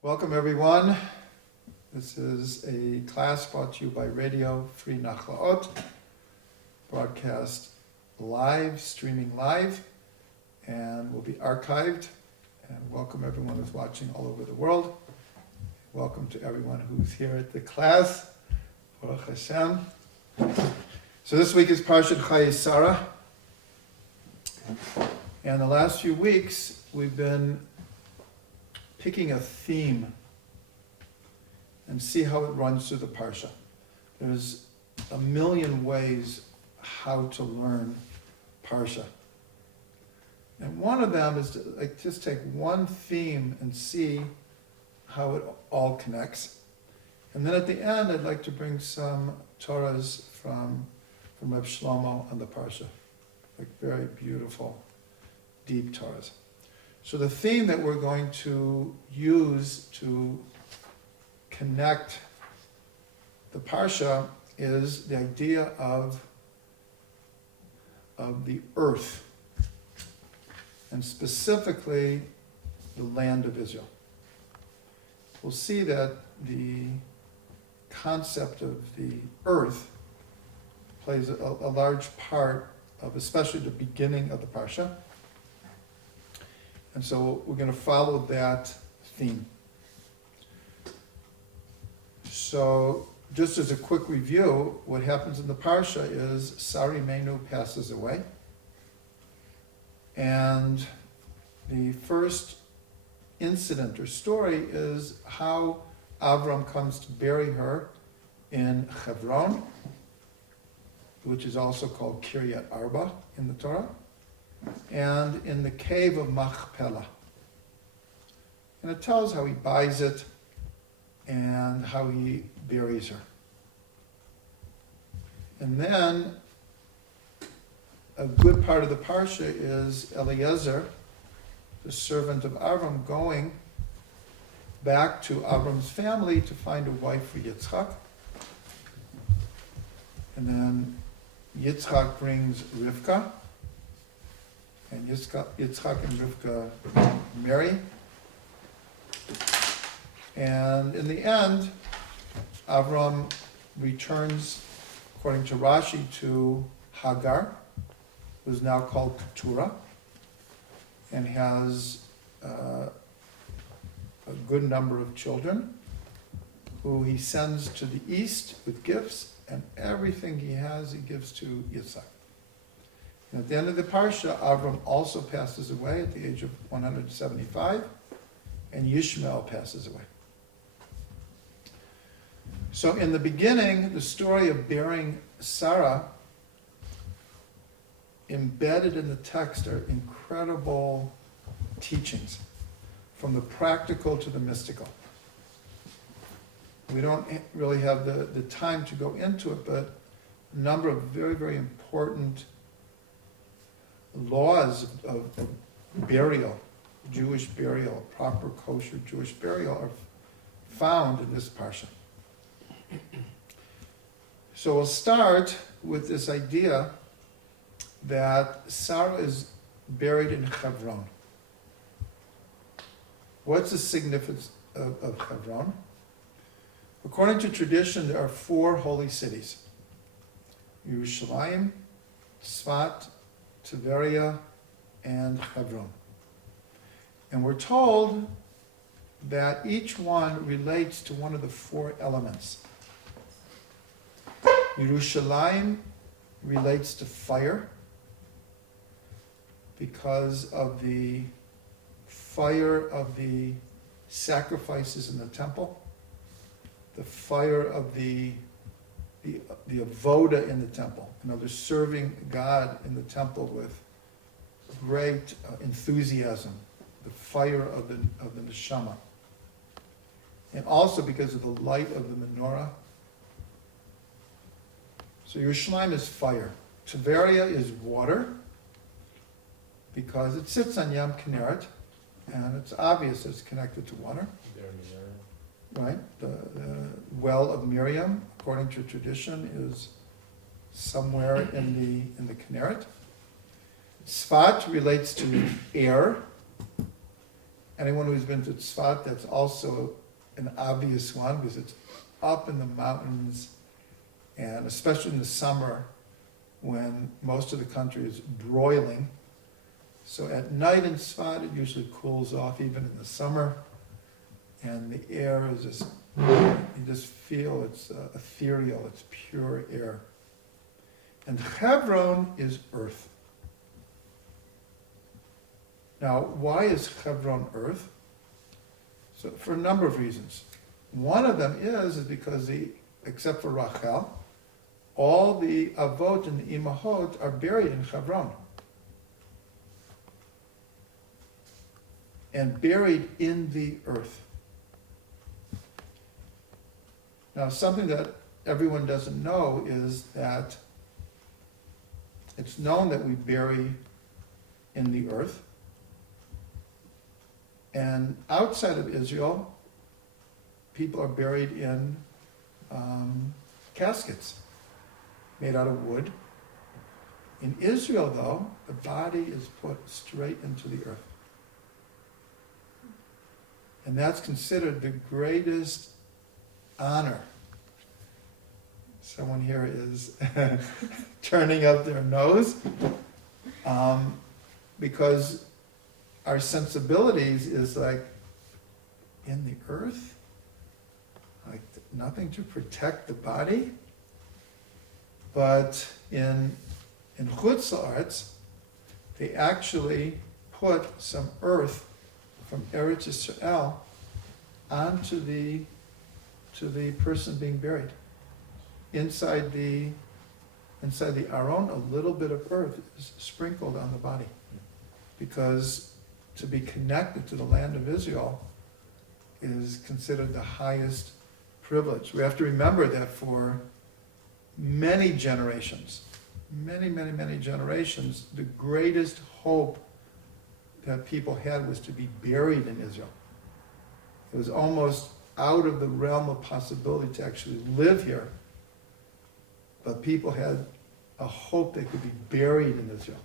Welcome everyone. This is a class brought to you by Radio Free Nachlaot, broadcast live, streaming live, and will be archived. And welcome everyone who's watching all over the world. Welcome to everyone who's here at the class. Baruch Hashem. So this week is Parsha Chayei Sarah. And the last few weeks we've been picking a theme and see how it runs through the Parsha. There's a million ways how to learn Parsha. And one of them is to just take one theme and see how it all connects. And then at the end, I'd like to bring some Torahs from Reb Shlomo on the Parsha. Like very beautiful, deep Torahs. So the theme that we're going to use to connect the Parsha is the idea of the earth, and specifically the land of Israel. We'll see that the concept of the earth plays a large part of especially the beginning of the Parsha. And so we're going to follow that theme. So just as a quick review, what happens in the Parsha is Sari Menu passes away. And the first incident or story is how Avram comes to bury her in Hebron, which is also called Kiryat Arba in the Torah, and in the cave of Machpelah. And it tells how he buys it and how he buries her. And then a good part of the Parsha is Eliezer, the servant of Avram, going back to Avram's family to find a wife for Yitzchak. And then Yitzchak brings Rivka, and Yitzchak and Rivka marry. And in the end, Avram returns, according to Rashi, to Hagar, who's now called Keturah, and has a good number of children, who he sends to the east with gifts, and everything he has, he gives to Yitzchak. And at the end of the Parsha, Avram also passes away at the age of 175, and Yishmael passes away. So in the beginning, the story of bearing Sarah, embedded in the text are incredible teachings, from the practical to the mystical. We don't really have the time to go into it, but a number of very, very important laws of burial, Jewish burial, proper kosher Jewish burial, are found in this Parsha. So we'll start with this idea that Sarah is buried in Hebron. What's the significance of Hebron? According to tradition, there are 4 holy cities: Yerushalayim, Tzfat, Tiberia, and Hebron. And we're told that each one relates to one of the 4 elements. Yerushalayim relates to fire because of the fire of the sacrifices in the temple, the fire of the avoda in the temple, serving God in the temple with great enthusiasm, the fire of the neshama, and also because of the light of the menorah. So Yerushalayim is fire. Tiberia is water, because it sits on Yam Kinneret, and it's obvious it's connected to water. Right? The well of Miriam, according to tradition, is somewhere in the Kinneret. Tzfat relates to air, anyone who's been to Tzfat, that's also an obvious one because it's up in the mountains, and especially in the summer when most of the country is broiling. So at night in Tzfat, it usually cools off even in the summer, and the air is just, you just feel it's ethereal, it's pure air. And Hebron is earth. Now, why is Hebron earth? So for a number of reasons. One of them is because except for Rachel, all the Avot and the Imahot are buried in Hebron. And buried in the earth. Now, something that everyone doesn't know is that it's known that we bury in the earth. And outside of Israel, people are buried in caskets made out of wood. In Israel, though, the body is put straight into the earth. And that's considered the greatest honor. Someone here is turning up their nose because our sensibilities is like in the earth, like nothing to protect the body. But in Chutz La'aretz, they actually put some earth from Eretz Yisrael onto the person being buried. Inside the Aron, a little bit of earth is sprinkled on the body, because to be connected to the land of Israel is considered the highest privilege. We have to remember that for many generations, many generations, the greatest hope that people had was to be buried in Israel. It was almost out of the realm of possibility to actually live here, but people had a hope they could be buried in Israel.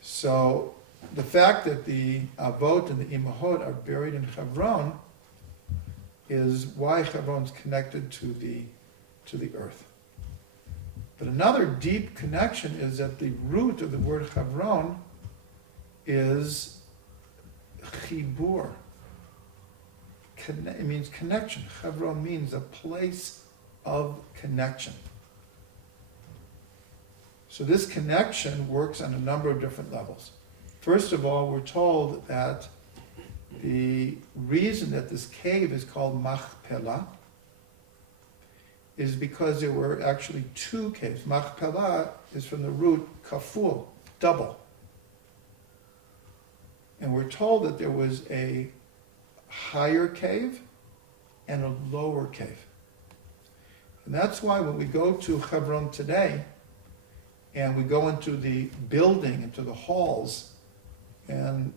So the fact that the Avot and the Imahot are buried in Hebron is why Hebron is connected to the earth. But another deep connection is that the root of the word Hebron is chibur. It means connection. Hebron means a place of connection. So this connection works on a number of different levels. First of all, we're told that the reason that this cave is called Machpelah is because there were actually two caves. Machpelah is from the root kaful, double. And we're told that there was a higher cave and a lower cave. And that's why when we go to Hebron today, and we go into the building, into the halls, and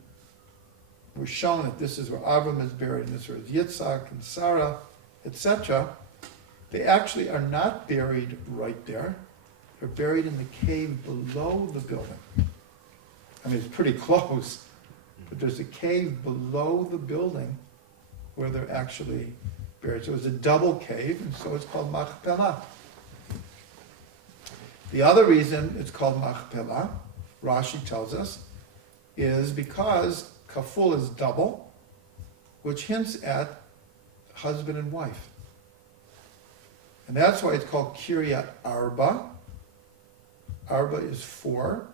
we're shown that this is where Avram is buried, and this is where Yitzhak and Sarah, etc., they actually are not buried right there. They're buried in the cave below the building. I mean, it's pretty close, but there's a cave below the building where they're actually buried. So it's a double cave, and so it's called Machpelah. The other reason it's called Machpelah, Rashi tells us, is because kaful is double, which hints at husband and wife. And that's why it's called Kiryat Arba. Arba is 4,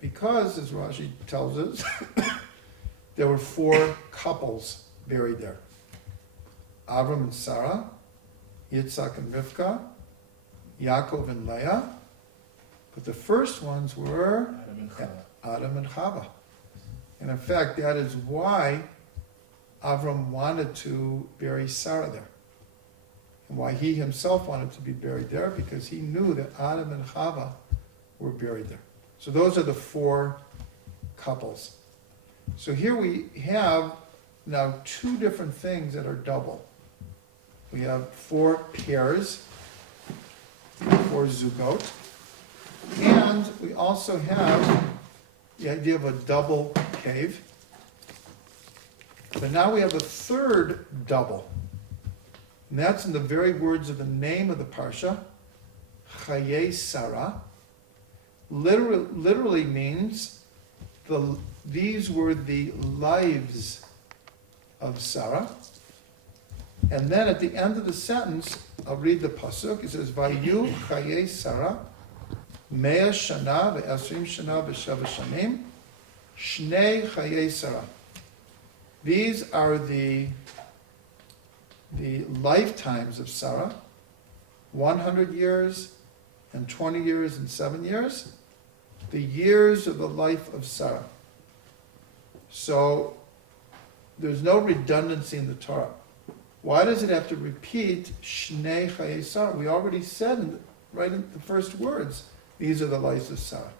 because, as Rashi tells us, there were 4 couples buried there. Avram and Sarah, Yitzhak and Rivka, Yaakov and Leah, but the first ones were Adam and Chava. And in fact, that is why Avram wanted to bury Sarah there. And why he himself wanted to be buried there, because he knew that Adam and Chava were buried there. So those are the 4 couples. So here we have now 2 different things that are double. We have 4 pairs, 4 zugot, and we also have the idea of a double cave. But now we have a third double. And that's in the very words of the name of the Parsha, Chayei Sarah. Literally means these were the lives of Sarah. And then at the end of the sentence, I'll read the pasuk. It says, "Vayu Chayei Sarah, 100 shana ve'esrim shana ve'sheva shanim, shnei Chayei Sarah." These are the lifetimes of Sarah, 100 years and 20 years and 7 years, the years of the life of Sarah. So there's no redundancy in the Torah. Why does it have to repeat Shnei Chayei Sarah? We already said right in the first words, these are the lives of Sarah.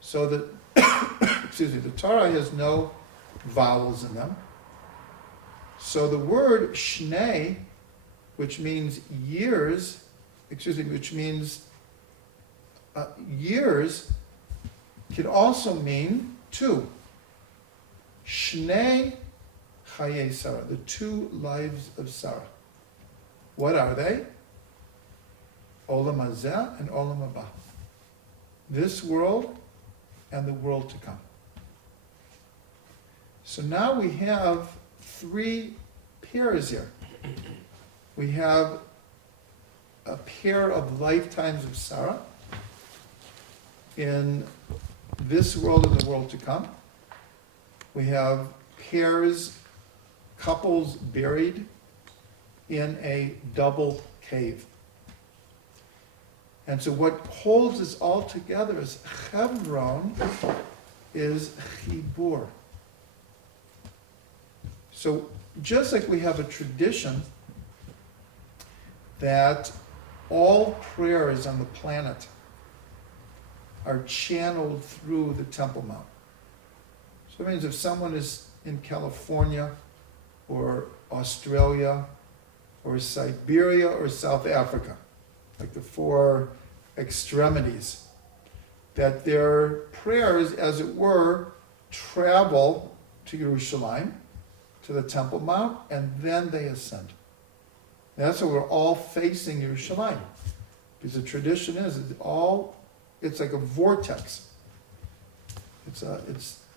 So the the Torah has no vowels in them. So the word Shnei, which means years, which means years, can also mean two. Shnei Chayei Sarah, the two lives of Sarah. What are they? Olam Hazeh and Olam Haba. This world and the world to come. So now we have three pairs here. We have a pair of lifetimes of Sarah in this world and the world to come. We have pairs, couples buried in a double cave. And so what holds this all together is Chevron is Chibur. So just like we have a tradition that all prayers on the planet are channeled through the Temple Mount. So that means if someone is in California or Australia or Siberia or South Africa, like the four extremities, that their prayers, as it were, travel to Yerushalayim, to the Temple Mount, and then they ascend. That's why we're all facing Yerushalayim. Because the tradition is, it's like a vortex. It's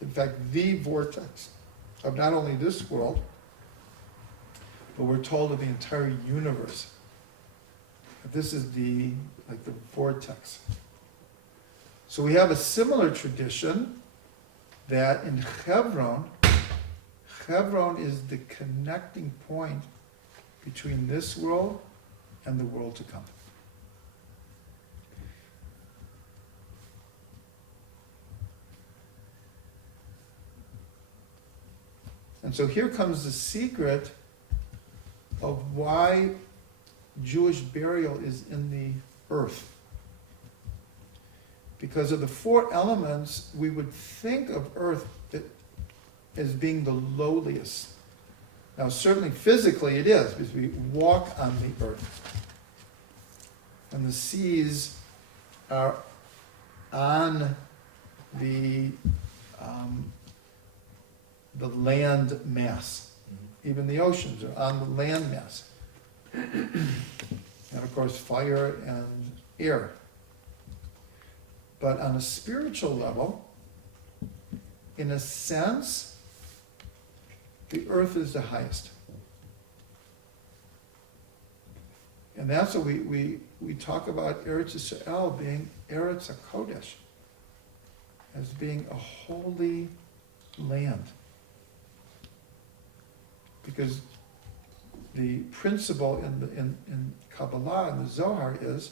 in fact the vortex of not only this world, but we're told of the entire universe. This is the vortex. So we have a similar tradition that in Chevron is the connecting point between this world and the world to come. And so here comes the secret of why Jewish burial is in the earth. Because of the four elements, we would think of earth as being the lowliest. Now, certainly physically it is, because we walk on the earth. And the seas are on the land mass. Even the oceans are on the land mass. And of course, fire and air. But on a spiritual level, in a sense, the earth is the highest. And that's what we talk about Eretz Yisrael being Eretz HaKodesh, as being a holy land. Because the principle in Kabbalah and the Zohar is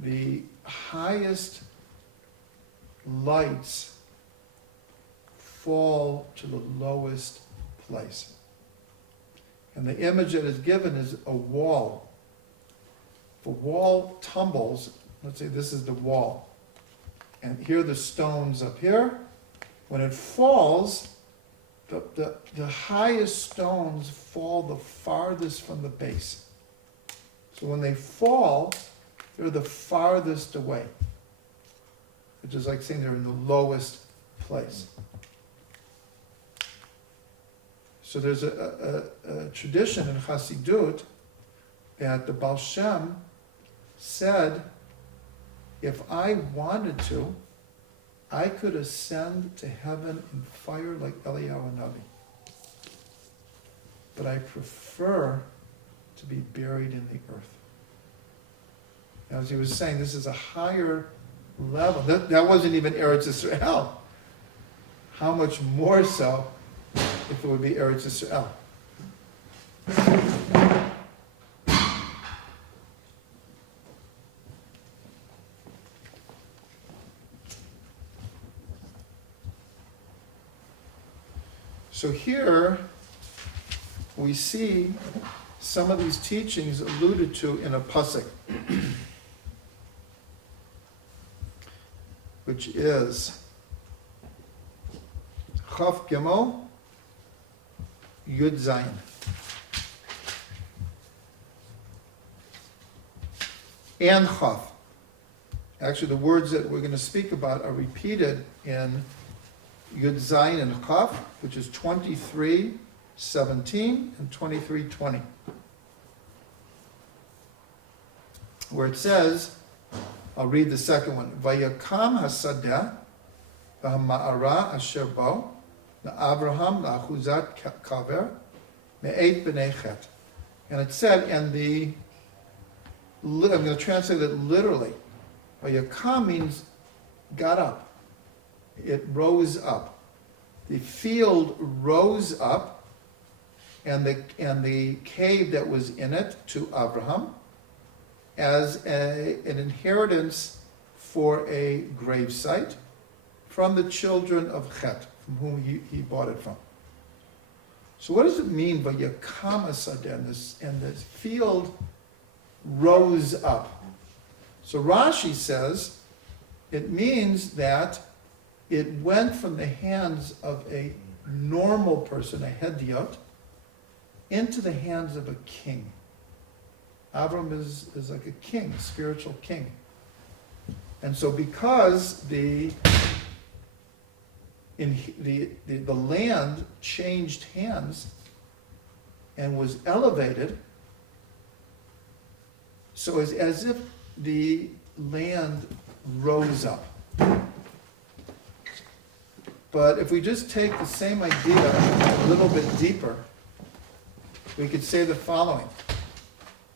the highest lights fall to the lowest place. And the image that is given is a wall. If a wall tumbles, let's say this is the wall, and here are the stones up here. When it falls, the highest stones fall the farthest from the base. So when they fall, they're the farthest away, which is like saying they're in the lowest place. So there's a tradition in Chassidut that the Baal Shem said, if I wanted to, I could ascend to heaven in fire like Eliyahu Navi. But I prefer to be buried in the earth. Now, as he was saying, this is a higher level. That wasn't even Eretz Yisrael. How much more so if it would be Eretz Yisrael? So here we see some of these teachings alluded to in a pasuk, which is Chaf Gimel Yud Zayin. And Chaf. Actually, the words that we're going to speak about are repeated in Yud Zayin and Chaf, which is 23:17 and 23:20, where it says, I'll read the second one. Vayakam hasadeh v'hama'ara asher bo la'Avraham la'achuzat kaver me'eit b'nei chet. And it said, I'm going to translate it literally. Vayakam means got up. It rose up. The field rose up, and the cave that was in it to Abraham as an inheritance for a gravesite from the children of Chet, from whom he bought it from. So what does it mean by Yakam Asadeh, and this field rose up? So Rashi says it means that it went from the hands of a normal person, a hediot, into the hands of a king. Avram is like a king, a spiritual king. And so because the land changed hands and was elevated, so it's as if the land rose up. But if we just take the same idea a little bit deeper, we could say the following,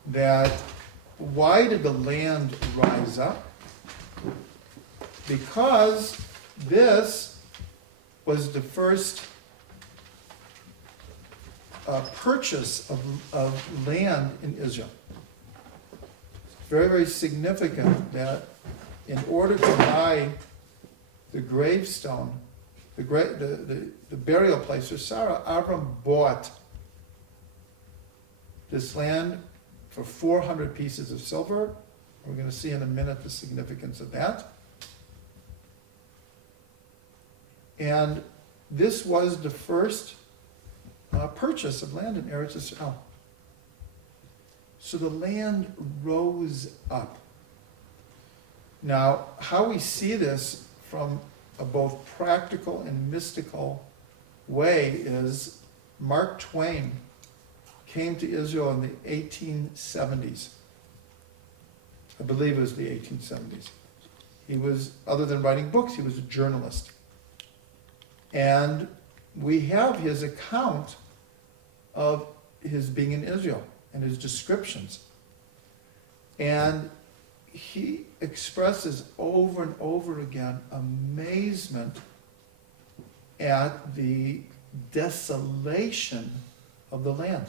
that why did the land rise up? Because this was the first purchase of land in Israel. Very, very significant that in order to buy the gravestone, the burial place for Sarah, Abram bought this land for 400 pieces of silver. We're going to see in a minute the significance of that. And this was the first purchase of land in Eretz Yisrael. So the land rose up. Now, how we see this from a both practical and mystical way is Mark Twain came to Israel in the 1870s. I believe it was the 1870s. He was, other than writing books, he was a journalist. And we have his account of his being in Israel and his descriptions. And he expresses over and over again amazement at the desolation of the land.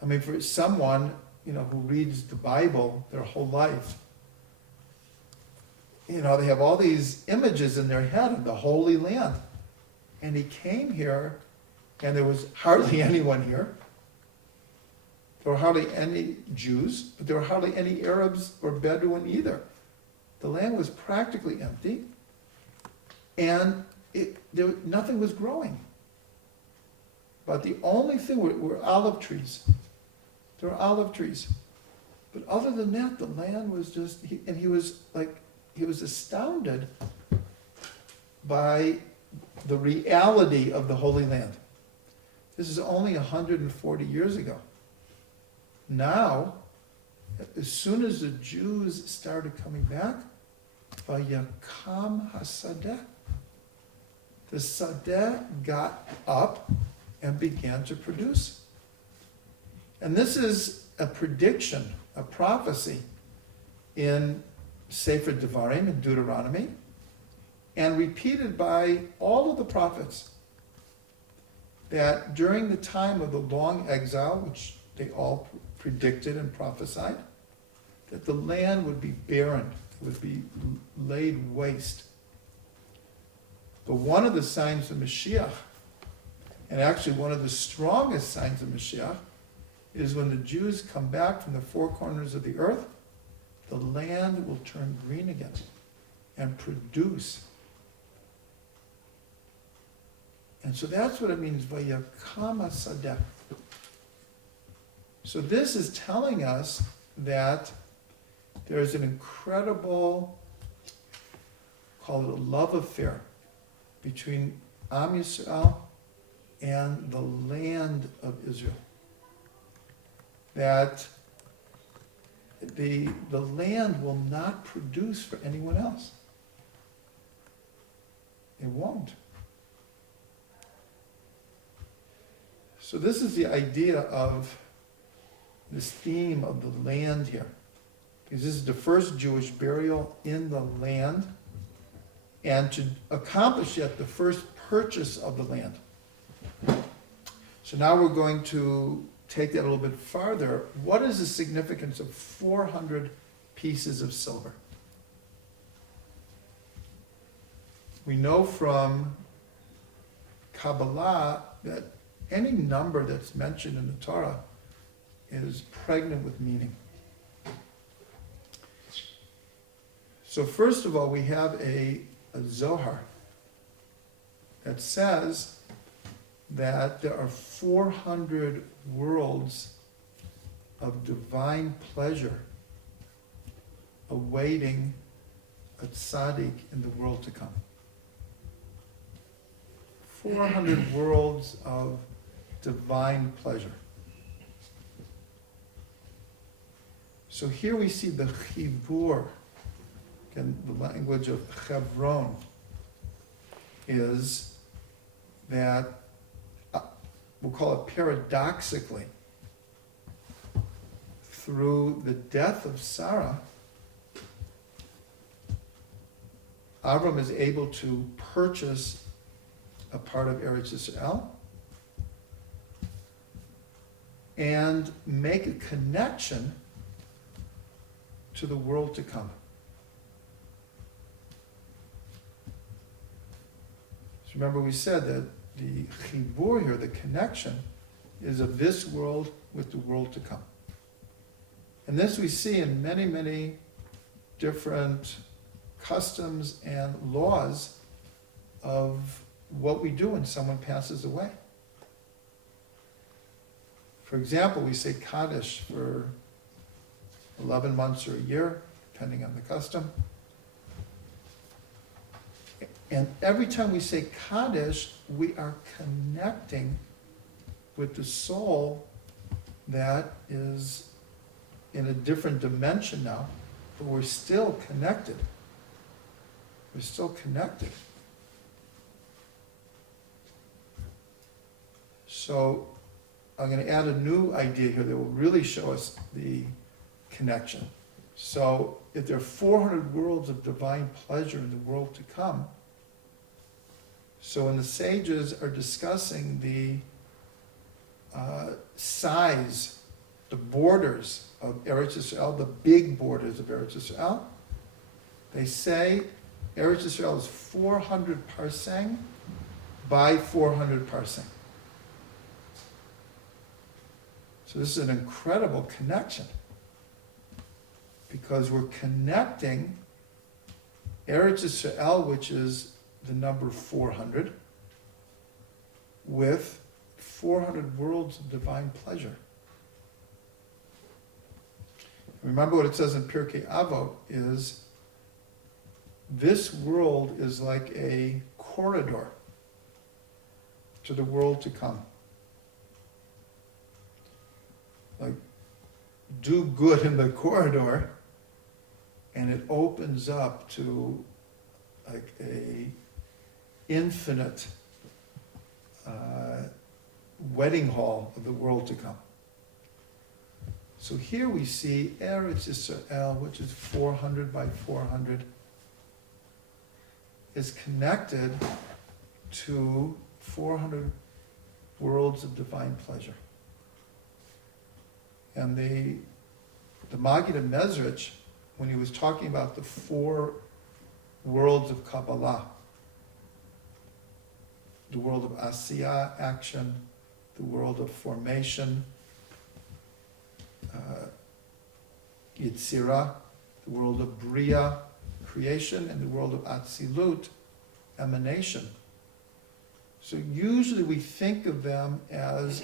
I mean, for someone, who reads the Bible their whole life, they have all these images in their head of the Holy Land. And he came here, and there was hardly anyone here. There were hardly any Jews, but there were hardly any Arabs or Bedouin either. The land was practically empty, and nothing was growing. But the only thing were olive trees. There were olive trees. But other than that, the land was just, he was astounded by the reality of the Holy Land. This is only 140 years ago. Now, as soon as the Jews started coming back, Vayakam hasadeh, the sadeh got up and began to produce. And this is a prediction, a prophecy in Sefer Devarim, in Deuteronomy, and repeated by all of the prophets, that during the time of the long exile, which they all predicted and prophesied, that the land would be barren, it would be laid waste. But one of the signs of Mashiach, and actually one of the strongest signs of Mashiach, is when the Jews come back from the four corners of the earth, the land will turn green again and produce. And so that's what it means, Vayakama Sadeh. So this is telling us that there's an incredible, call it a love affair, between Am Yisrael and the land of Israel. That the land will not produce for anyone else. It won't. So this is the idea of this theme of the land here. Because this is the first Jewish burial in the land, and to accomplish yet the first purchase of the land. So now we're going to take that a little bit farther. What is the significance of 400 pieces of silver? We know from Kabbalah that any number that's mentioned in the Torah is pregnant with meaning. So first of all, we have a Zohar that says that there are 400 worlds of divine pleasure awaiting a tzaddik in the world to come. 400 worlds of divine pleasure. So here we see the chibur, again, the language of Hebron, is that, we'll call it paradoxically, through the death of Sarah, Abram is able to purchase a part of Eretz Yisrael and make a connection to the world to come. So remember we said that the chibur here, the connection, is of this world with the world to come. And this we see in many, many different customs and laws of what we do when someone passes away. For example, we say Kaddish for 11 months or a year, depending on the custom. And every time we say Kaddish, we are connecting with the soul that is in a different dimension now, but we're still connected. We're still connected. So I'm going to add a new idea here that will really show us the connection. So if there are 400 worlds of divine pleasure in the world to come, so when the sages are discussing the size, the borders of Eretz Yisrael, the big borders of Eretz Yisrael, they say Eretz Yisrael is 400 parsang by 400 parsang. So this is an incredible connection, because we're connecting Eretz Yisrael, which is the number 400, with 400 worlds of divine pleasure. Remember what it says in Pirkei Avot is, this world is like a corridor to the world to come. do good in the corridor, and it opens up to like a infinite wedding hall of the world to come. So here we see Eretz Yisrael, which is 400 by 400, is connected to 400 worlds of divine pleasure. And the Maggid of Mezrich, when he was talking about the 4 worlds of Kabbalah, the world of Asiyah, action, the world of formation, Yitzirah, the world of Bria, creation, and the world of Atzilut, emanation. So usually we think of them as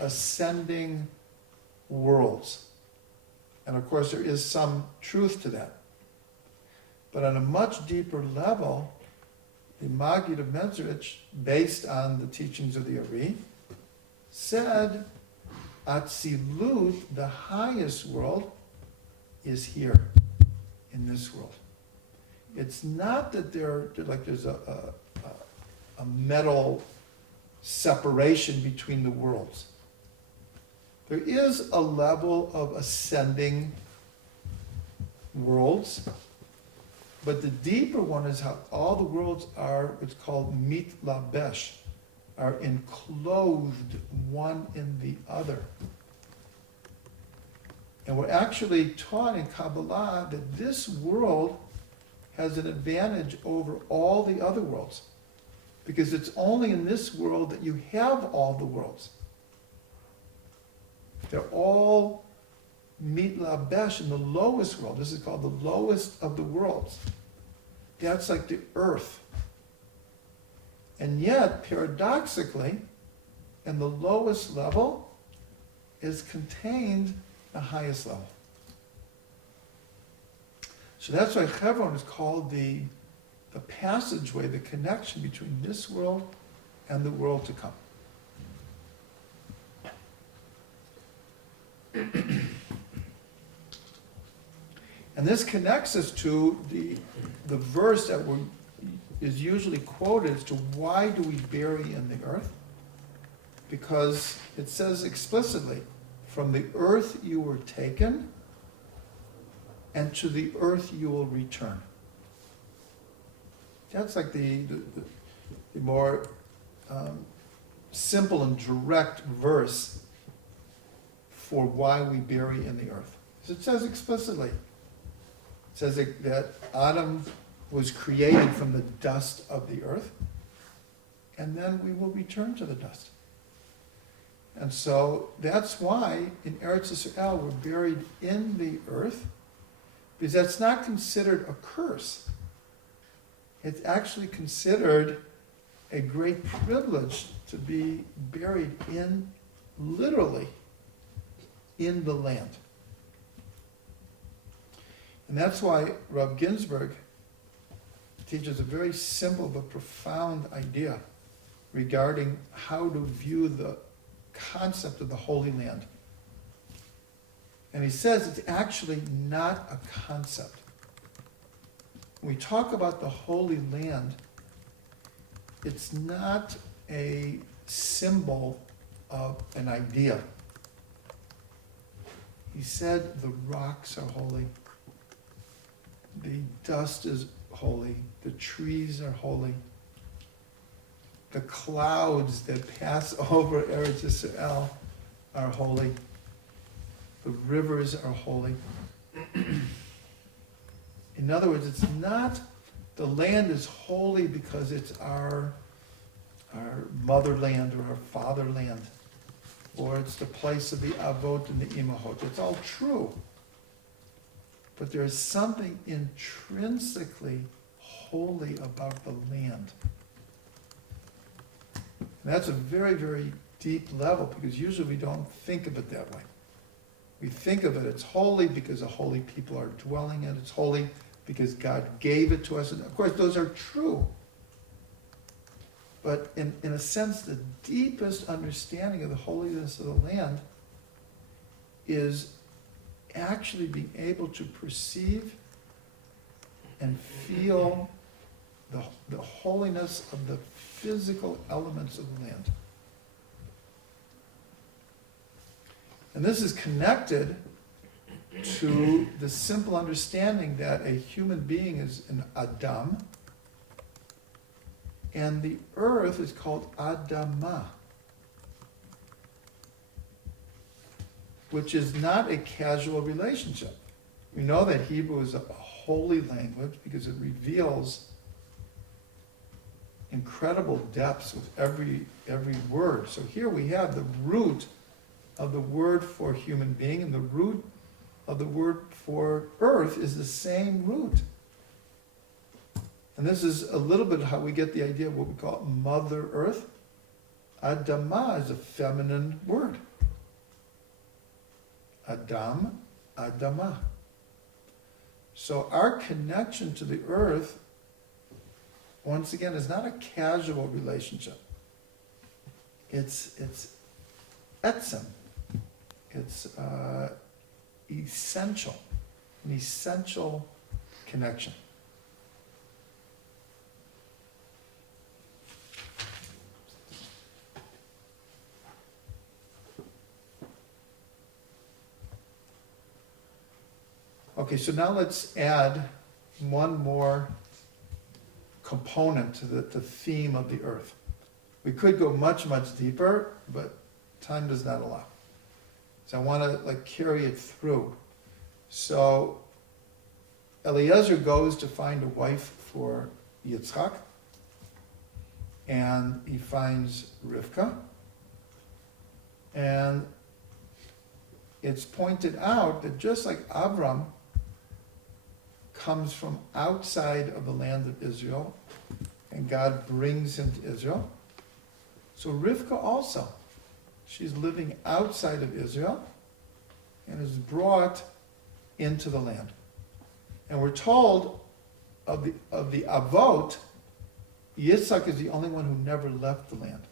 ascending worlds. And of course there is some truth to that. But on a much deeper level, the Maggid of Mezrich, based on the teachings of the Ari, said Atzilut, the highest world, is here, in this world. It's not that there's a metal separation between the worlds. There is a level of ascending worlds, but the deeper one is how all the worlds are what's called mitlabesh, are enclosed one in the other. And we're actually taught in Kabbalah that this world has an advantage over all the other worlds, because it's only in this world that you have all the worlds. They're all mitlabesh in the lowest world. This is called the lowest of the worlds. That's like the earth. And yet, paradoxically, in the lowest level is contained the highest level. So that's why Chevron is called the passageway, the connection between this world and the world to come. And this connects us to the verse that is usually quoted as to why do we bury in the earth? Because it says explicitly, from the earth you were taken, and to the earth you will return. That's like the more simple and direct verse for why we bury in the earth. So it says explicitly, it says that Adam was created from the dust of the earth, and then we will return to the dust. And so that's why in Eretz Yisrael we're buried in the earth, because that's not considered a curse. It's actually considered a great privilege to be buried in, literally, in the land. And that's why Rav Ginsburg teaches a very simple but profound idea regarding how to view the concept of the Holy Land. And he says it's actually not a concept. When we talk about the Holy Land, it's not a symbol of an idea. He said the rocks are holy, the dust is holy, the trees are holy, the clouds that pass over Eretz Yisrael are holy, the rivers are holy. In other words, it's not, the land is holy because it's our motherland or our fatherland, or it's the place of the avot and the imahot. It's all true. But there is something intrinsically holy about the land. And that's a very, very deep level, because usually we don't think of it that way. We think of it, it's holy because the holy people are dwelling in it. It's holy because God gave it to us. And of course, those are true. But in a sense, the deepest understanding of the holiness of the land is actually being able to perceive and feel the holiness of the physical elements of the land. And this is connected to the simple understanding that a human being is an Adam, and the earth is called Adamah, which is not a casual relationship. We know that Hebrew is a holy language because it reveals incredible depths with every word. So here we have the root of the word for human being, and the root of the word for earth is the same root. And this is a little bit how we get the idea of what we call Mother Earth. Adamah is a feminine word. Adam, Adamah. So our connection to the earth, once again, is not a casual relationship. It's etzem. It's essential, an essential connection. Okay, so now let's add one more component to the theme of the earth. We could go much, much deeper, but time does not allow. So I want to carry it through. So Eliezer goes to find a wife for Yitzchak, and he finds Rivka, and it's pointed out that just like Abram comes from outside of the land of Israel, and God brings him to Israel, so Rivka also, she's living outside of Israel and is brought into the land. And we're told of the Avot, Yitzchak is the only one who never left the land.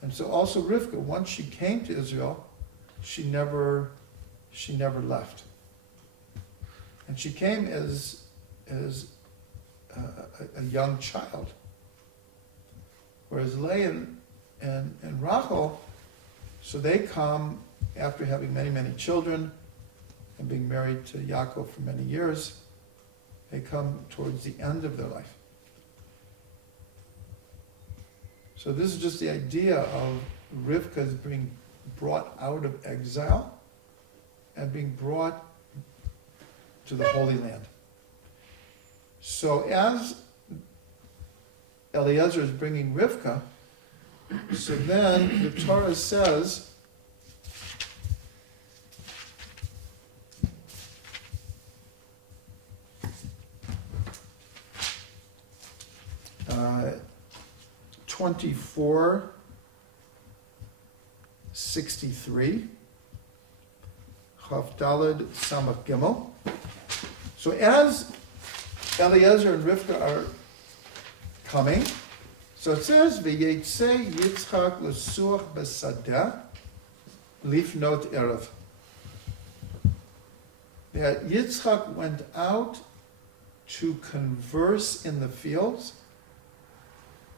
And so also Rivka, once she came to Israel, she never left. And she came as a young child. Whereas Leah and Rachel, so they come after having many, many children and being married to Yaakov for many years. They come towards the end of their life. So this is just the idea of Rivka's being brought out of exile and being brought to the Holy Land. So as Eliezer is bringing Rivka, so then the Torah says, uh, 24:63, Chav Daled Samach Gimel. So as Eliezer and Rivka are coming, so it says, V'yetze Yitzchak l'suach b'sadeh lifnot erev. That Yitzchak went out to converse in the fields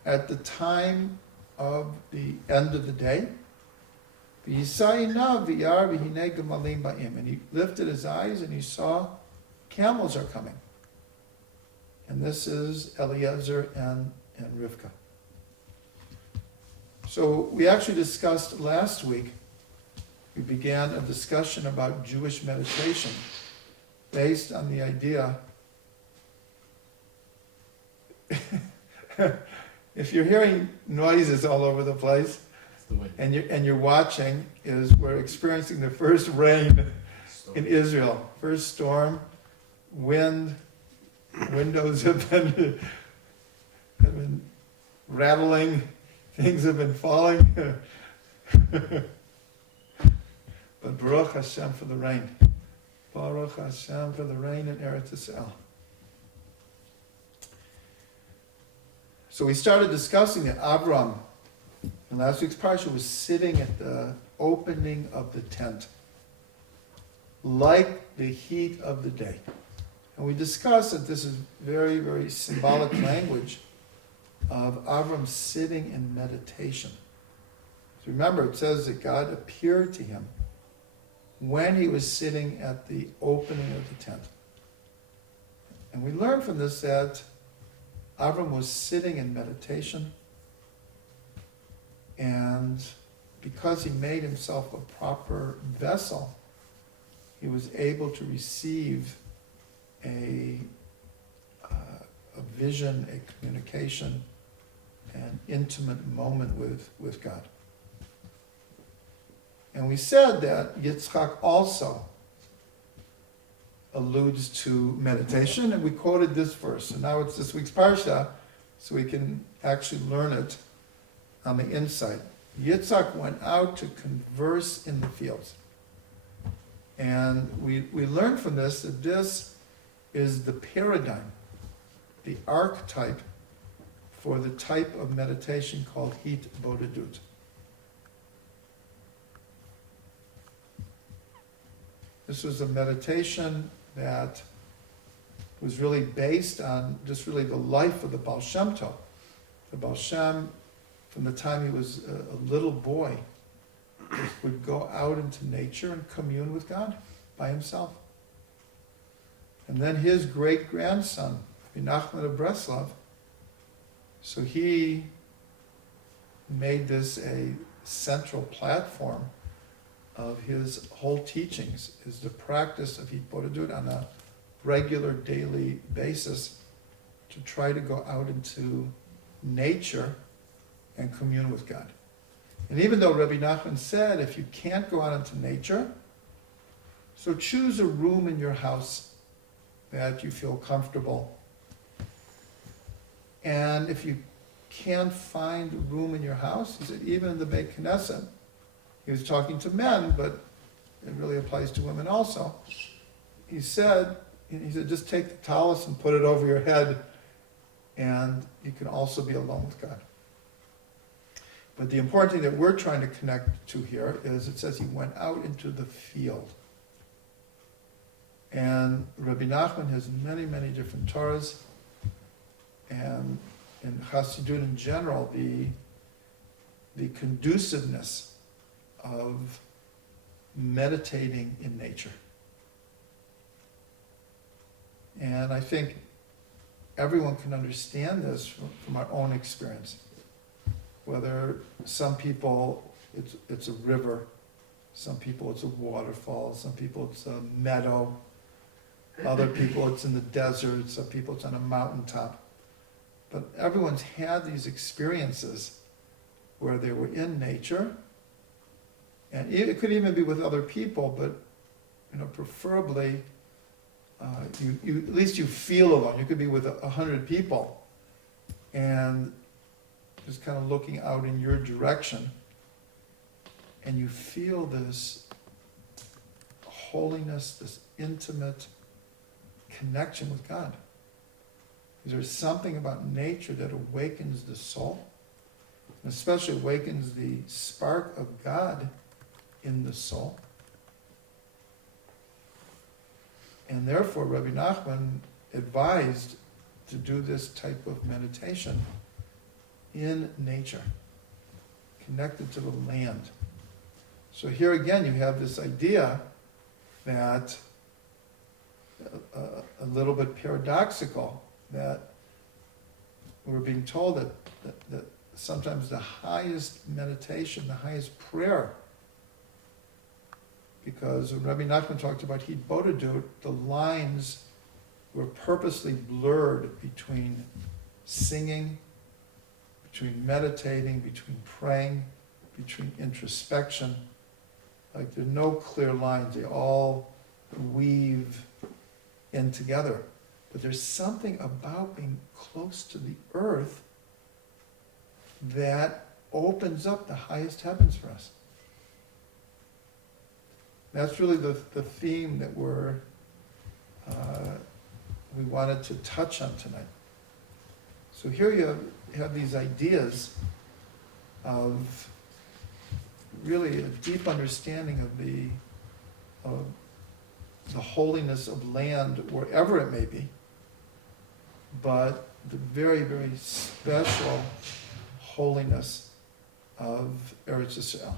at the time of the end of the day. V'yisayinav v'yar v'hinei gemalim ba'im. And he lifted his eyes and he saw camels are coming. And this is Eliezer and Rivka. So we actually discussed last week, we began a discussion about Jewish meditation based on the idea, if you're hearing noises all over the place and you're watching, is we're experiencing the first rain in Israel, first storm, wind, windows have been rattling, things have been falling. But Baruch Hashem for the rain. Baruch Hashem for the rain in Eretz Yisrael. So we started discussing that Avram, in last week's Parsha, was sitting at the opening of the tent. like the heat of the day. And we discussed that this is very, very symbolic language of Avram sitting in meditation. So remember, it says that God appeared to him when he was sitting at the opening of the tent. And we learn from this that Avram was sitting in meditation, and because he made himself a proper vessel, he was able to receive a vision, a communication, an intimate moment with God. And we said that Yitzchak also alludes to meditation, and we quoted this verse. And now it's this week's Parsha, so we can actually learn it on the inside. Yitzchak went out to converse in the fields. And we learned from this that this is the paradigm, the archetype for the type of meditation called hit bodedut. This was a meditation that was really based on just really the life of the Baal Shem Tov. The Baal Shem, from the time he was a little boy, would go out into nature and commune with God by himself. And then his great-grandson, Nachman of Breslov, so he made this a central platform of his whole teachings, is the practice of Hitbodedut on a regular daily basis to try to go out into nature and commune with God. And even though Rabbi Nachman said, if you can't go out into nature, so choose a room in your house that you feel comfortable. And if you can't find a room in your house, he said, even in the Beit Knesset, he was talking to men, but it really applies to women also. He said, just take the tallis and put it over your head, and you can also be alone with God. But the important thing that we're trying to connect to here is it says he went out into the field. And Rabbi Nachman has many, many different Torahs, and in Chassidut in general, the conduciveness of meditating in nature. And I think everyone can understand this from our own experience. Whether some people it's a river, some people it's a waterfall, some people it's a meadow, other people it's in the desert, some people it's on a mountaintop. But everyone's had these experiences where they were in nature, and it could even be with other people, but preferably you at least you feel alone. You could be with 100 people and just kind of looking out in your direction, and you feel this holiness, this intimate connection with God. There's something about nature that awakens the soul, and especially awakens the spark of God in the soul. And therefore, Rabbi Nachman advised to do this type of meditation in nature, connected to the land. So here again, you have this idea that a little bit paradoxical, that we're being told that sometimes the highest meditation, the highest prayer, because when Rabbi Nachman talked about Hitbodedut, the lines were purposely blurred between singing, between meditating, between praying, between introspection. Like there are no clear lines, they all weave in together. But there's something about being close to the earth that opens up the highest heavens for us. That's really the theme that we wanted to touch on tonight. So here you have these ideas of really a deep understanding of the holiness of land, wherever it may be, but the very, very special holiness of Eretz Yisrael.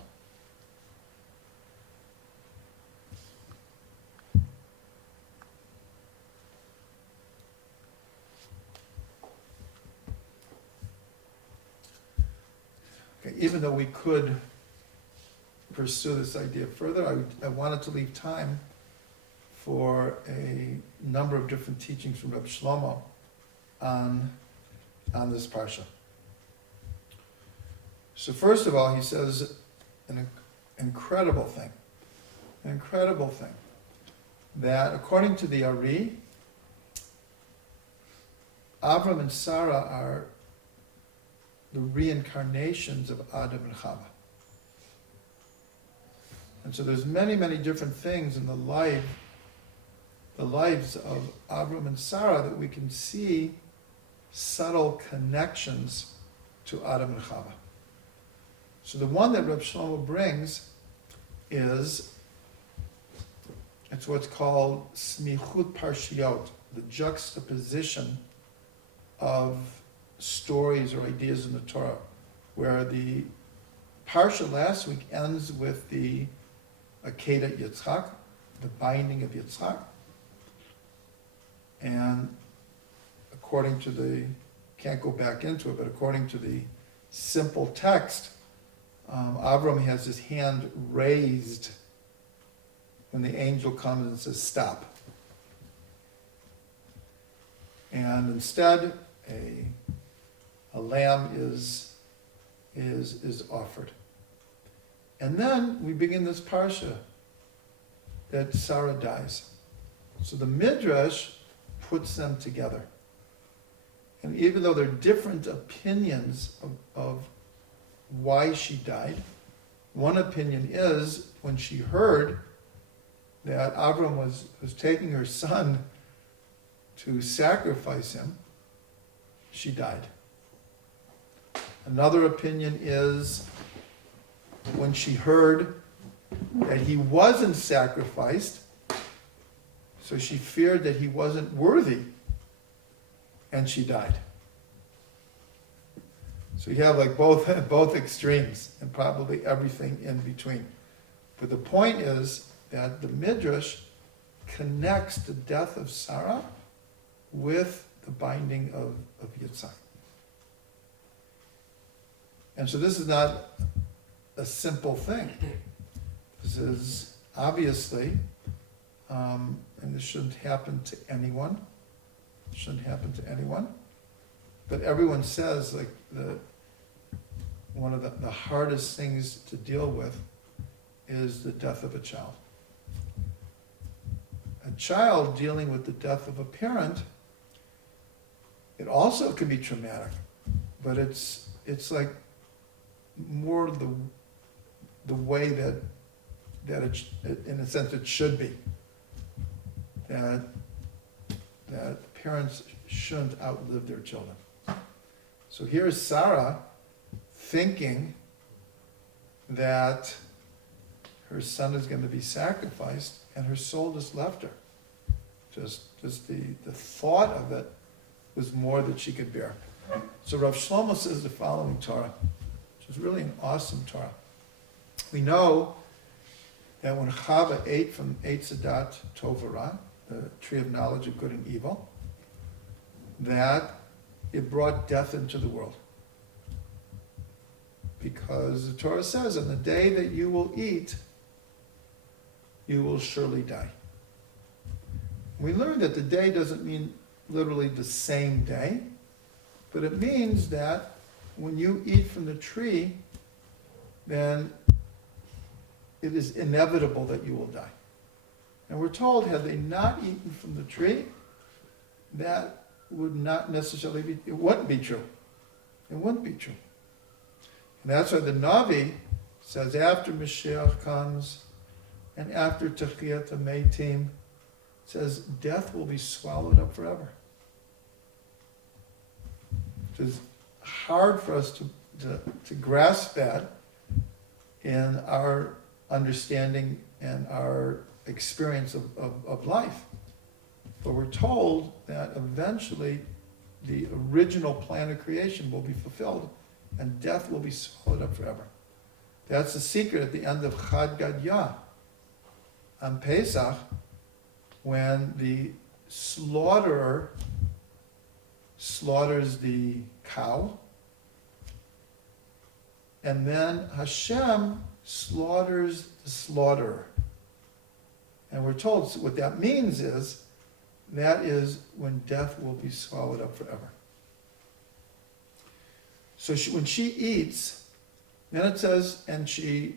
Okay, even though we could pursue this idea further, I wanted to leave time for a number of different teachings from Reb Shlomo on this Parsha. So first of all, he says an incredible thing, that according to the Ari, Avram and Sarah are the reincarnations of Adam and Chava. And so there's many, many different things in the lives of Avram and Sarah that we can see subtle connections to Adam and Chava. So the one that Reb Shlomo brings it's what's called smichut parshiot, the juxtaposition of stories or ideas in the Torah, where the Parsha last week ends with the Akedat Yitzchak, the binding of Yitzchak, and according to can't go back into it, but according to the simple text, Avram has his hand raised when the angel comes and says, stop. And instead, a lamb is offered. And then we begin this Parsha that Sarah dies. So the Midrash puts them together. And even though there are different opinions of why she died, one opinion is when she heard that Avram was taking her son to sacrifice him, she died. Another opinion is when she heard that he wasn't sacrificed, so she feared that he wasn't worthy, and she died. So you have like both extremes and probably everything in between. But the point is that the Midrash connects the death of Sarah with the binding of Yitzhak. And so this is not a simple thing. This is obviously, and this shouldn't happen to anyone. It shouldn't happen to anyone. But everyone says like one of the hardest things to deal with is the death of a child. A child dealing with the death of a parent, it also can be traumatic, but it's like more the way that it, in a sense, it should be. That parents shouldn't outlive their children. So here's Sarah thinking that her son is going to be sacrificed, and her soul just left her. Just the thought of it was more than she could bear. So Rav Shlomo says the following Torah, which is really an awesome Torah. We know that when Chava ate from Eitz Hadat Tov V'Ra, the tree of knowledge of good and evil, that it brought death into the world. Because the Torah says, on the day that you will eat, you will surely die. We learned that the day doesn't mean literally the same day, but it means that when you eat from the tree, then it is inevitable that you will die. And we're told, had they not eaten from the tree, that would not necessarily be, it wouldn't be true. It wouldn't be true. And that's why the Navi says after Mashiach comes and after Techiyat HaMeitim, says death will be swallowed up forever. It is hard for us to grasp that in our understanding and our experience of life. But we're told that eventually the original plan of creation will be fulfilled and death will be swallowed up forever. That's the secret at the end of Chad Gadya. On Pesach, when the slaughterer slaughters the cow, and then Hashem slaughters the slaughterer. And we're told what that means is, that is when death will be swallowed up forever. So when she eats, then it says, and she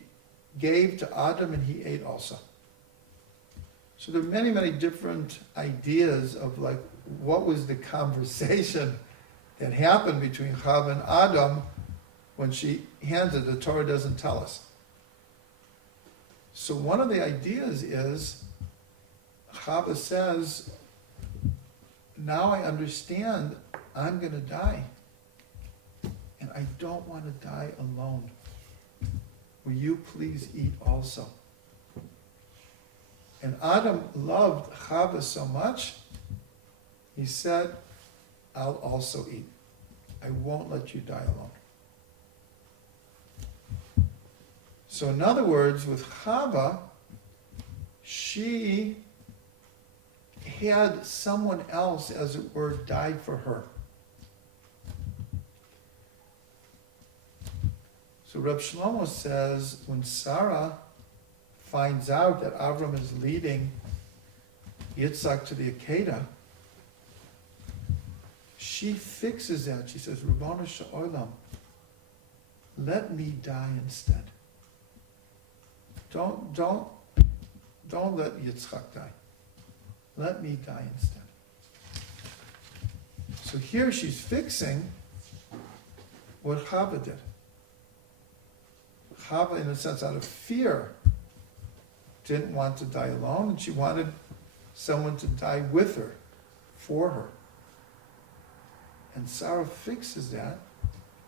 gave to Adam and he ate also. So there are many, many different ideas of like, what was the conversation that happened between Chava and Adam when she hands it. The Torah doesn't tell us. So one of the ideas is, Chava says, now I understand I'm going to die. And I don't want to die alone. Will you please eat also? And Adam loved Chava so much, he said, I'll also eat. I won't let you die alone. So in other words, with Chava, she had someone else, as it were, die for her. So Reb Shlomo says, when Sarah finds out that Avram is leading Yitzhak to the Akedah, she fixes that. She says, Ribono shel Olam, let me die instead. Don't let Yitzchak die. Let me die instead. So here she's fixing what Chava did. Chava, in a sense, out of fear, didn't want to die alone, and she wanted someone to die with her, for her. And Sarah fixes that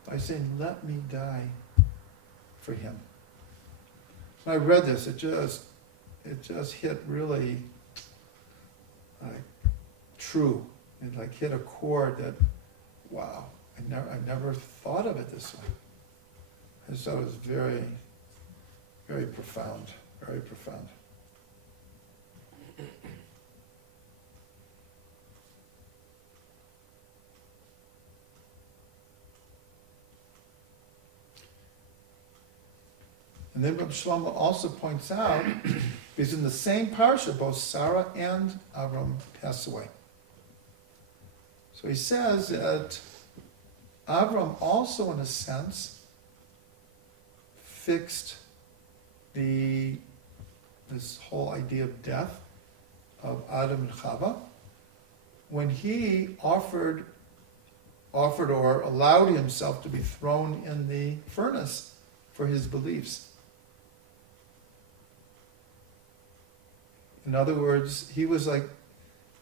by saying, let me die for him. When I read this, it just hit really like true. It like hit a chord that, wow, I never thought of it this way. And so it was very, very profound, very profound. And then Rabbi Shlomo also points out, because in the same Parsha, both Sarah and Avram pass away. So he says that Avram also, in a sense, fixed this whole idea of death of Adam and Chava when he offered or allowed himself to be thrown in the furnace for his beliefs. In other words, he was like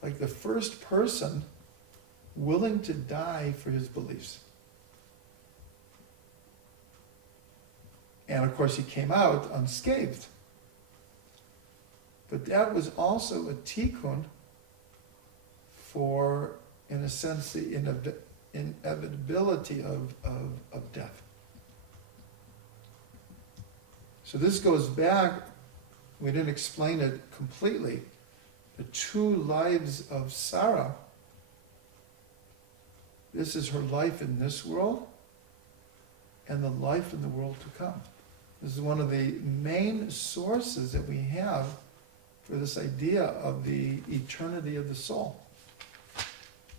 the first person willing to die for his beliefs. And of course, he came out unscathed. But that was also a tikkun for, in a sense, the inevitability of death. So this goes back, we didn't explain it completely, the two lives of Sarah. This is her life in this world and the life in the world to come. This is one of the main sources that we have for this idea of the eternity of the soul.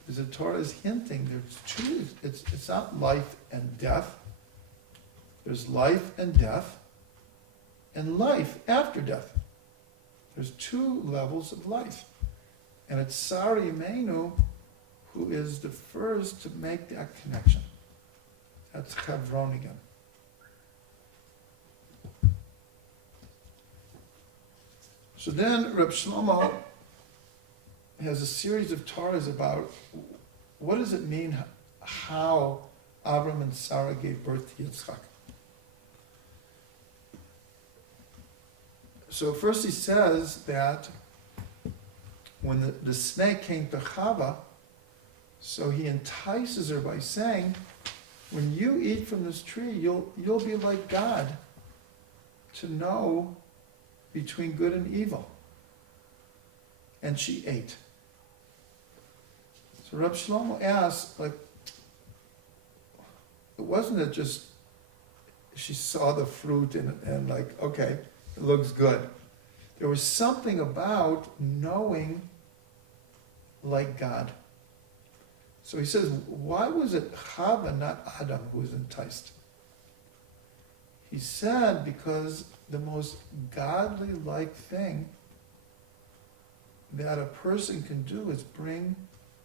Because the Torah is hinting there's two, it's not life and death. There's life and death, and life after death. There's two levels of life. And it's Sarah Imenu who is the first to make that connection. That's Chevron again. So then Reb Shlomo has a series of Torahs about what does it mean how Avram and Sarah gave birth to Yitzchak. So first he says that when the snake came to Chava, so he entices her by saying, when you eat from this tree, you'll be like God, to know between good and evil. And she ate. So Reb Shlomo asks, like, it wasn't that just she saw the fruit and like, okay, it looks good. There was something about knowing like God. So he says, why was it Chava, not Adam, who was enticed? He said, because the most godly-like thing that a person can do is bring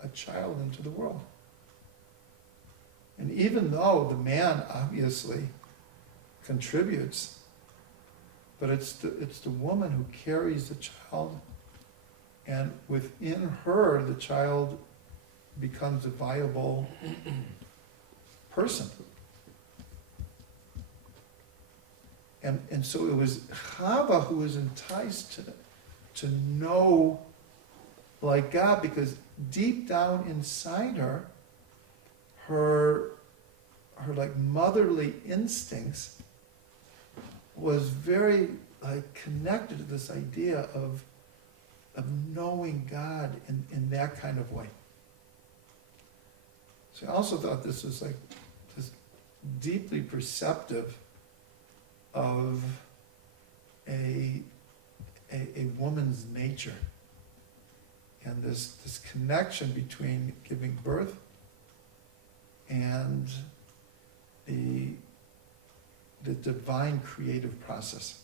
a child into the world. And even though the man obviously contributes, but it's the woman who carries the child, and within her, the child becomes a viable person. And so it was Chava who was enticed to know like God, because deep down inside her, her like motherly instincts was very like connected to this idea of knowing God in that kind of way. So I also thought this was like this deeply perceptive of a woman's nature, and this connection between giving birth and the divine creative process.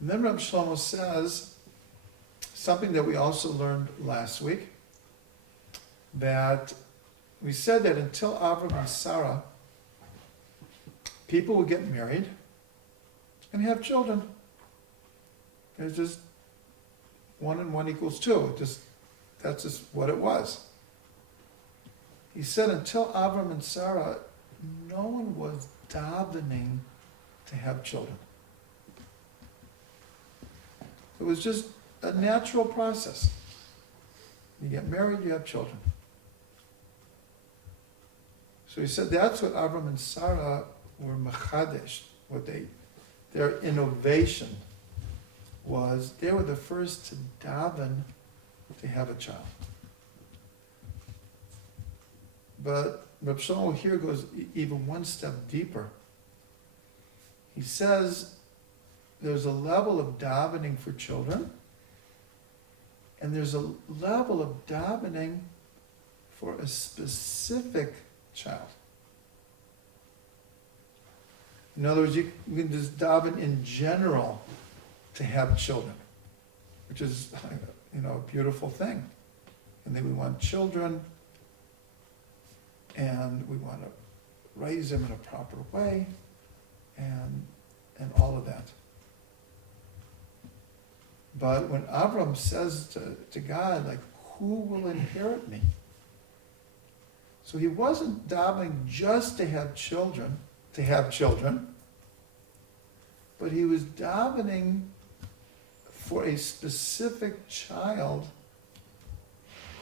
And then Reb Shlomo says something that we also learned last week, that we said that until Avram and Sarah, people would get married and have children. It's just 1 and 1 equals 2. That's just what it was. He said until Avram and Sarah, no one was davening to have children. It was just a natural process. You get married, you have children. So he said that's what Avram and Sarah were mechadesh, their innovation was, they were the first to daven to have a child. But Reb Shlomo here goes even one step deeper. He says there's a level of davening for children, and there's a level of davening for a specific child. In other words, you can just daven in general to have children, which is, a beautiful thing. And then we want children, and we want to raise them in a proper way, and all of that. But when Avram says to God, like, who will inherit me? So he wasn't davening just to have children, but he was davening for a specific child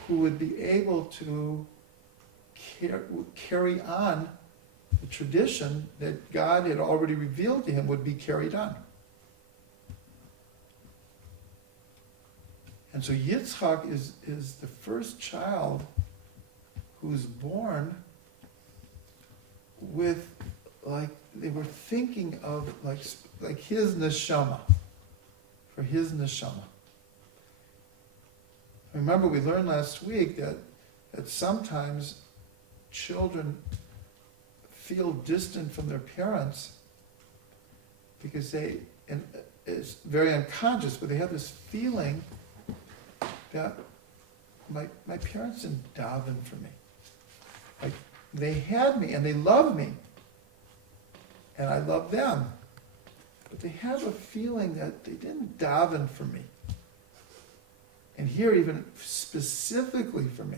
who would be able to carry on the tradition that God had already revealed to him would be carried on. And so Yitzchak is the first child who's born with, like, they were thinking of like his neshama, for his neshama. Remember, we learned last week that sometimes children feel distant from their parents because and it's very unconscious, but they have this feeling that my parents didn't daven for me. Like, they had me and they loved me, and I loved them, but they have a feeling that they didn't daven for me. And here, even specifically for me.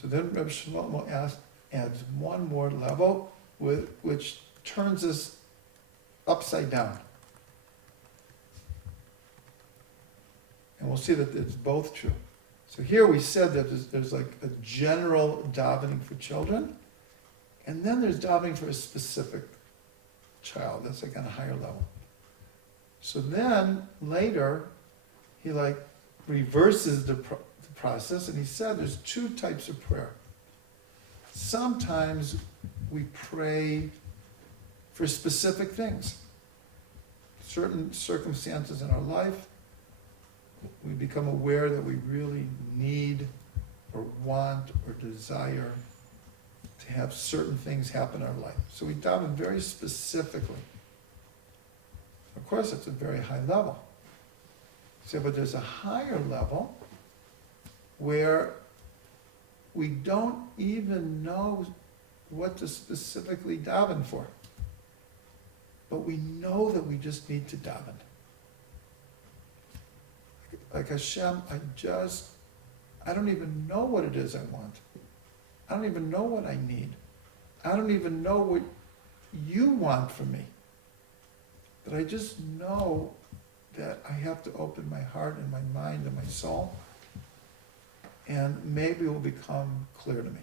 So then Rabbi Shlomo adds one more level, which turns us upside down. And we'll see that it's both true. So here we said that there's like a general davening for children, and then there's davening for a specific child. That's like on a higher level. So then later, he like reverses the process, and he said there's two types of prayer. Sometimes we pray for specific things, certain circumstances in our life. We become aware that we really need or want or desire to have certain things happen in our life. So we daven very specifically. Of course, it's a very high level. So, but there's a higher level where we don't even know what to specifically daven for. But we know that we just need to daven. Like Hashem, I don't even know what it is I want. I don't even know what I need. I don't even know what you want from me. But I just know that I have to open my heart and my mind and my soul, and maybe it will become clear to me.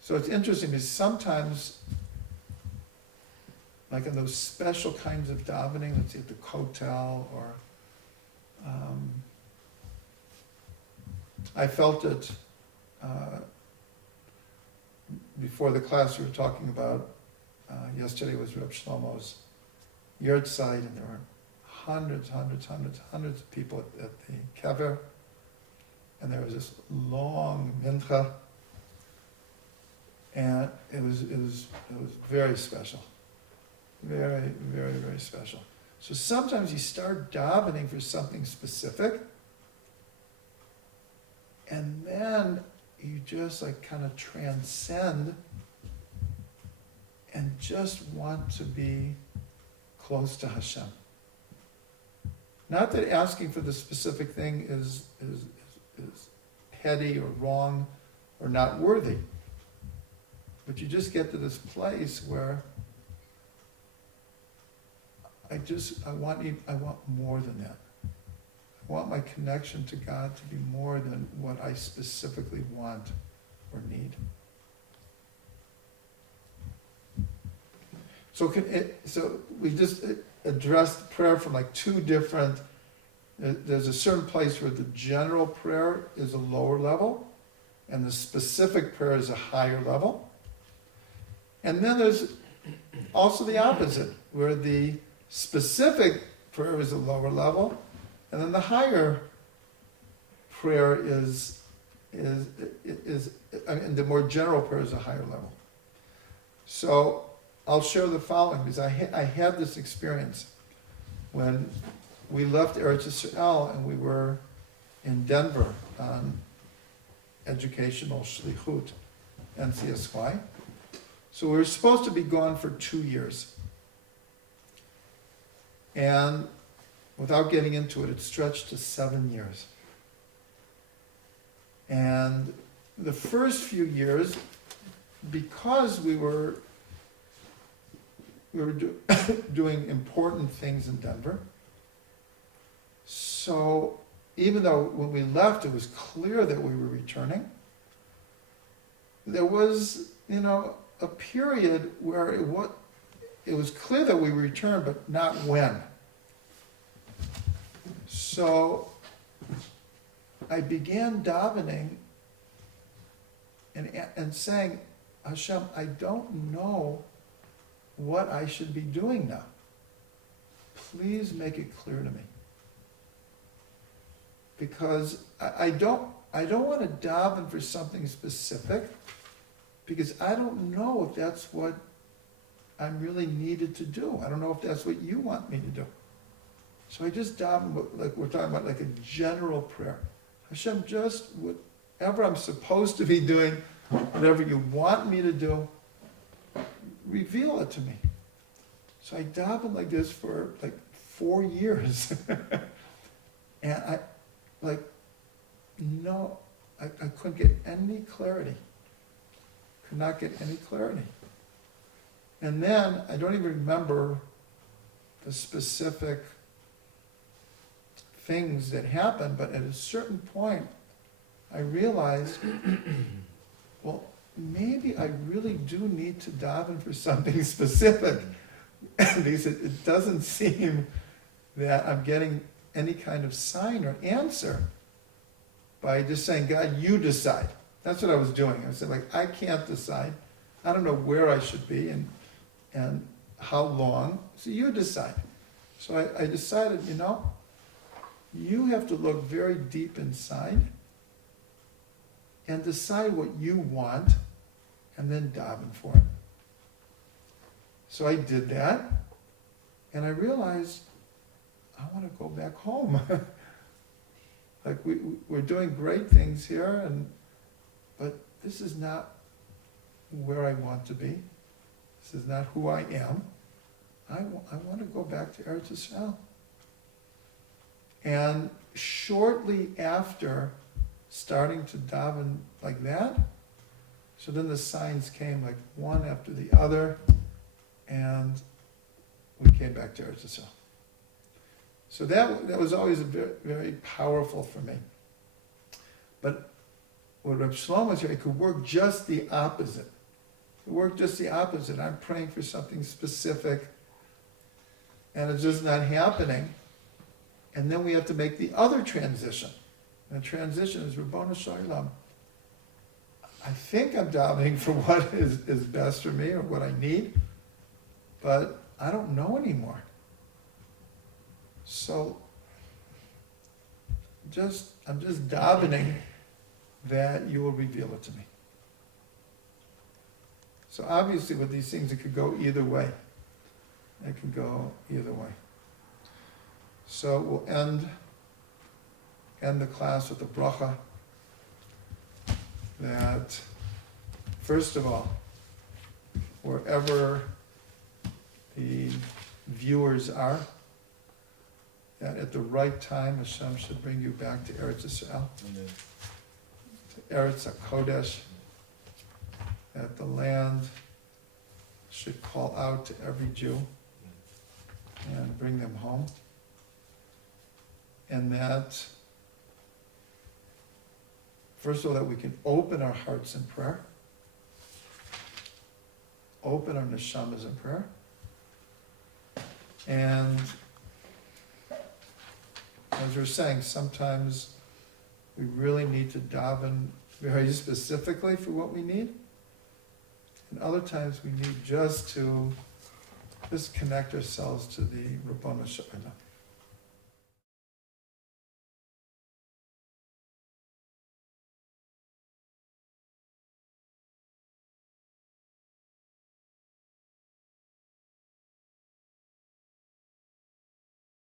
So it's interesting because sometimes, like in those special kinds of davening, let's say at the kotel, or I felt it before the class we were talking about. Yesterday was Reb Shlomo's yahrzeit, and there were hundreds of people at the kever, and there was this long mincha, and it was very special. Very, very, very special. So sometimes you start davening for something specific, and then you just like kind of transcend and just want to be close to Hashem. Not that asking for the specific thing is petty or wrong or not worthy, but you just get to this place where I want more than that. I want my connection to God to be more than what I specifically want or need. So we just addressed prayer from like two different. There's a certain place where the general prayer is a lower level, and the specific prayer is a higher level. And then there's also the opposite, where the specific prayer is a lower level, and then the higher prayer is the more general prayer is a higher level. So I'll share the following, because I had this experience when we left Eretz Yisrael and we were in Denver on educational shlichut, NCSY. So we were supposed to be gone for 2 years. And without getting into it, it stretched to 7 years. And the first few years, because we were doing important things in Denver, so even though when we left it was clear that we were returning, there was, a period where it was clear that we returned, but not when. So I began davening and saying, Hashem, I don't know what I should be doing now. Please make it clear to me. Because I don't want to daven for something specific, because I don't know if that's what I'm really needed to do. I don't know if that's what you want me to do. So I just daven, like we're talking about, like a general prayer. Hashem, just whatever I'm supposed to be doing, whatever you want me to do, reveal it to me. So I davened like this for like 4 years. And I, like, no, I couldn't get any clarity. Could not get any clarity. And then, I don't even remember the specific things that happened, but at a certain point, I realized, well, maybe I really do need to daven for something specific. Because it doesn't seem that I'm getting any kind of sign or answer by just saying, God, you decide. That's what I was doing. I said, like, I can't decide. I don't know where I should be and how long, so you decide. So I decided, you have to look very deep inside and decide what you want and then daven for it. So I did that, and I realized I want to go back home. Like we're doing great things here, but this is not where I want to be. This is not who I am. I want to go back to Eretz Yisrael. And shortly after starting to daven like that, so then the signs came like one after the other, and we came back to Eretz Yisrael. So that was always very, very powerful for me. But what Reb Shlomo said, it could work just the opposite. It could work just the opposite. I'm praying for something specific, and it's just not happening. And then we have to make the other transition. And the transition is Rabbanu Shalom. I think I'm davening for what is best for me or what I need, but I don't know anymore. So I'm just davening that you will reveal it to me. So obviously with these things, it could go either way. It could go either way. So we'll end the class with a bracha that, first of all, wherever the viewers are, that at the right time Hashem should bring you back to Eretz Yisrael, to Eretz HaKodesh, that the land should call out to every Jew and bring them home, and that, first of all, that we can open our hearts in prayer, open our neshamas in prayer, and as we're saying, sometimes we really need to daven very specifically for what we need, and other times we need just to connect ourselves to the Rabbanu Shalom.